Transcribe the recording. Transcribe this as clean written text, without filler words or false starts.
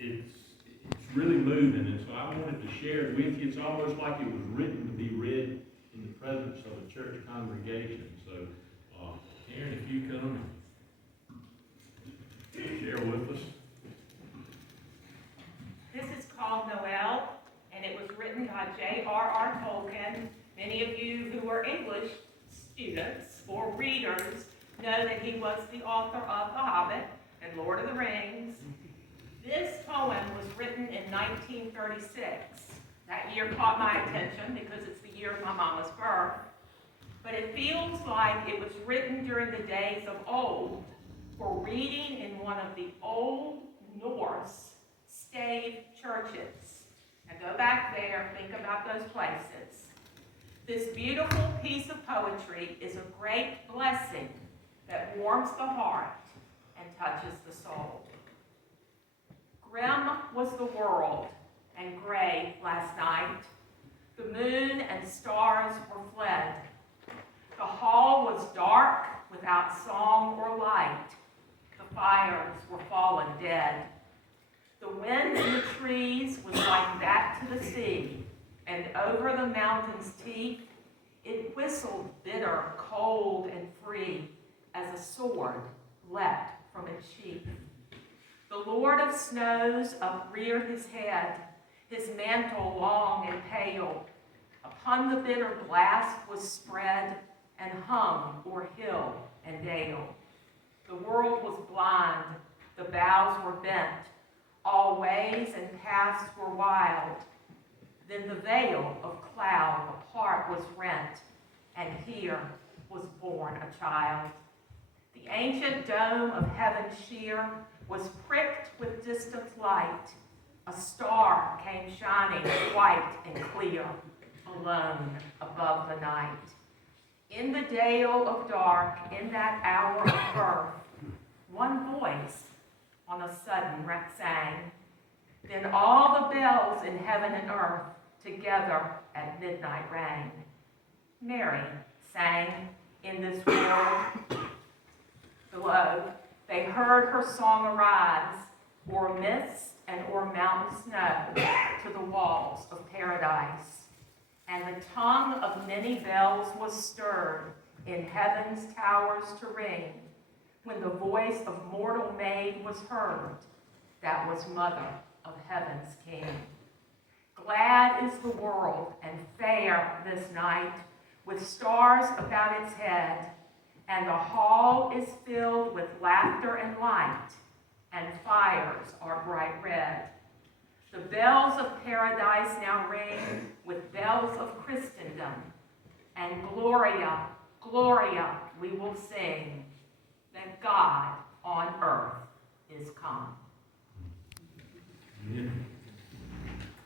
it's really moving, and so I wanted to share it with you. It's almost like it was written to be read in the presence of a church congregation. So, Aaron, if you come and share with us. This is called Noel, and it was written by J.R.R. Tolkien. Many of you who are English students or readers know that he was the author of The Hobbit and Lord of the Rings. This poem was written in 1936. That year caught my attention because it's the year of my mama's birth. But it feels like it was written during the days of old for reading in one of the old Norse stave churches. Now go back there, think about those places. This beautiful piece of poetry is a great blessing that warms the heart and touches the soul. Grim was the world and gray last night. The moon and stars were fled. The hall was dark without song or light. The fires were fallen dead. The wind in the trees was like that to the sea, and over the mountain's teeth it whistled bitter, cold, and free as a sword leapt from its sheath. The Lord of Snows upreared his head, his mantle long and pale. Upon the bitter blast was spread and hung o'er hill and dale. The world was blind, the boughs were bent, all ways and paths were wild. Then the veil of cloud apart was rent, and here was born a child. The ancient dome of heaven sheer was pricked with distant light. A star came shining white and clear, alone above the night. In the dale of dark, in that hour of birth, one voice on a sudden sang. Then all the bells in heaven and earth together at midnight rang. Mary sang in this world below. They heard her song arise, o'er mist and o'er mountain snow, to the walls of paradise. And the tongue of many bells was stirred in heaven's towers to ring, when the voice of mortal maid was heard, that was mother of heaven's king. Glad is the world and fair this night, with stars about its head, and the hall is filled with laughter and light, and fires are bright red. The bells of paradise now ring with bells of Christendom, and Gloria, Gloria we will sing, that God on earth is come. Amen.